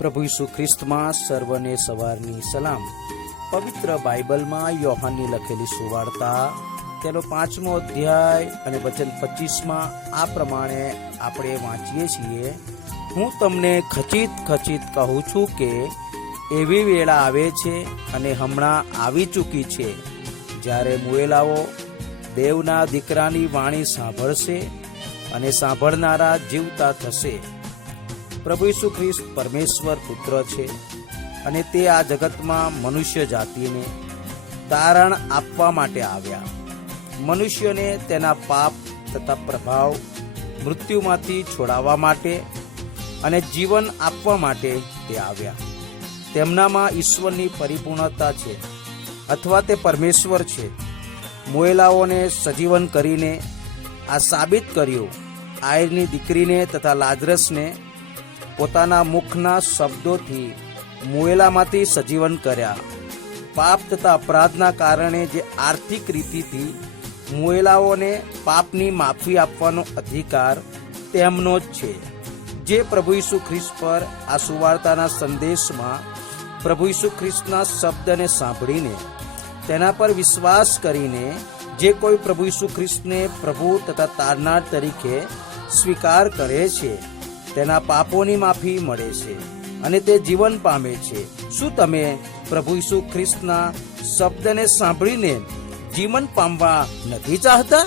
પ્રભુ ઈસુ ખ્રિસ્તમાં સર્વને સવારની સલામ. પવિત્ર બાઇબલમાં યોહાનની લખેલી સુવાર્તા, તેનો પાંચમો અધ્યાય અને વચન પચીસમાં આ પ્રમાણે આપણે વાંચીએ છીએ, હું તમને ખચિત ખચિત કહું છું કે એવી વેળા આવે છે અને હમણાં આવી ચૂકી છે, જ્યારે મુએલાઓ દેવના દીકરાની વાણી સાંભળશે અને સાંભળનારા જીવતા થશે. પ્રભુ ઈસુ ખ્રિસ્ત પરમેશ્વર પુત્ર છે અને તે આ જગતમાં મનુષ્ય જાતિને તારણ આપવા માટે આવ્યા. મનુષ્યને તેના પાપ તથા પ્રભાવ મૃત્યુમાંથી છોડાવવા માટે અને જીવન આપવા માટે તે આવ્યા. તેમનામાં ઈશ્વરની પરિપૂર્ણતા છે અથવા તે પરમેશ્વર છે. મોયેલાઓને સજીવન કરીને આ સાબિત કર્યું. આયરની દીકરીને તથા લાજરસને પોતાના મુખના શબ્દોથી મુએલામાંથી સજીવન કર્યા. પાપ તથા અપરાધના કારણે જે આર્થિક રીતિથી મુએલાઓને પાપની માફી આપવાનો અધિકાર તેમનો જ છે. જે પ્રભુ ઈસુ ખ્રિસ્ત પર આ સુવાર્તાના સંદેશમાં પ્રભુ ઈસુ ખ્રિસ્તના શબ્દને સાંભળીને, તેના પર વિશ્વાસ કરીને જે કોઈ પ્રભુ ઈસુ ખ્રિસ્તને પ્રભુ તથા તારનાર તરીકે સ્વીકાર કરે છે તેના પાપોની માફી મળે છે અને તે જીવન પામે છે. શું તમે પ્રભુ ઈસુ ખ્રિસ્તના શબ્દને સાંભળીને જીવન પામવા નથી ચાહતા?